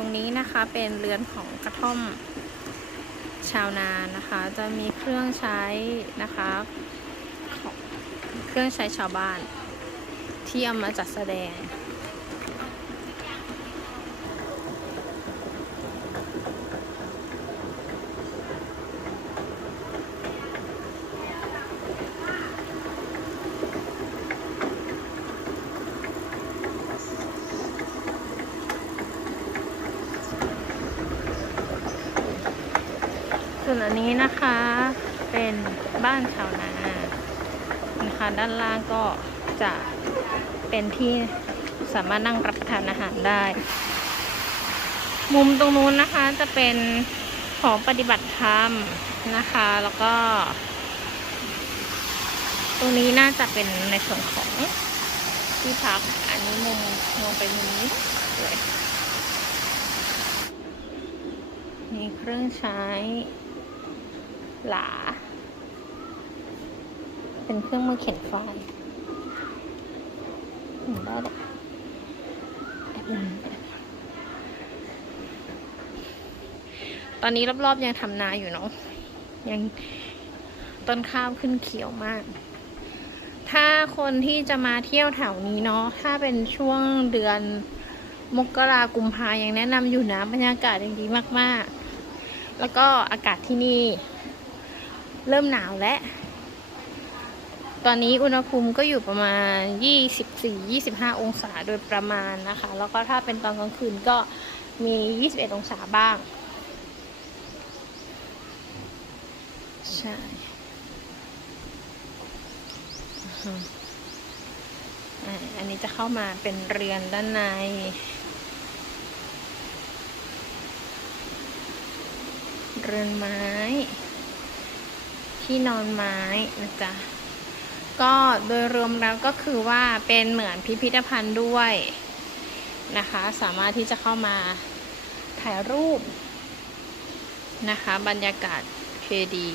รงนี้นะคะเป็นเรือนของกระท่อมชาวนานะคะ จะมีเครื่องใช้นะคะของเครื่องใช้ชาวบ้านที่เอามาจัดแสดง ส่วนอันนี้นะคะเป็นบ้านชาวนานะคะด้านล่างก็จะเป็นที่สามารถนั่งรับประทานอาหารได้ มุมตรงนู้นนะคะจะเป็นของปฏิบัติธรรมนะคะ แล้วก็ ตรงนี้น่าจะเป็นในส่วนของที่พักอันนี้มุมมองไปมุมนี้เลยมีเครื่องใช้ หลา เป็นเครื่องมือเข็นฟเห็นได้เลยตอนนี้รอบๆยังทำนาอยู่เนาะยังต้นข้าวขึ้นเขียวมาก ถ้าคนที่จะมาเที่ยวแถวนี้เนาะ ถ้าเป็นช่วงเดือนมกรากุมภายังแนะนำอยู่นะบรรยากาศยังดีมากๆ แล้วก็อากาศที่นี่ เริ่มหนาวแล้ว ตอนนี้อุณหภูมิก็อยู่ประมาณ 24-25 องศาโดยประมาณนะคะ แล้วก็ถ้าเป็นตอนกลางคืนก็มี 21 องศาบ้าง ใช่อันนี้จะเข้ามาเป็นเรือนด้านในเรือนไม้ ที่นอนไม้นะจ๊ะก็โดยรวมแล้วก็คือว่าเป็นเหมือนพิพิธภัณฑ์ด้วยนะคะ สามารถที่จะเข้ามาถ่ายรูปนะคะ บรรยากาศเคดี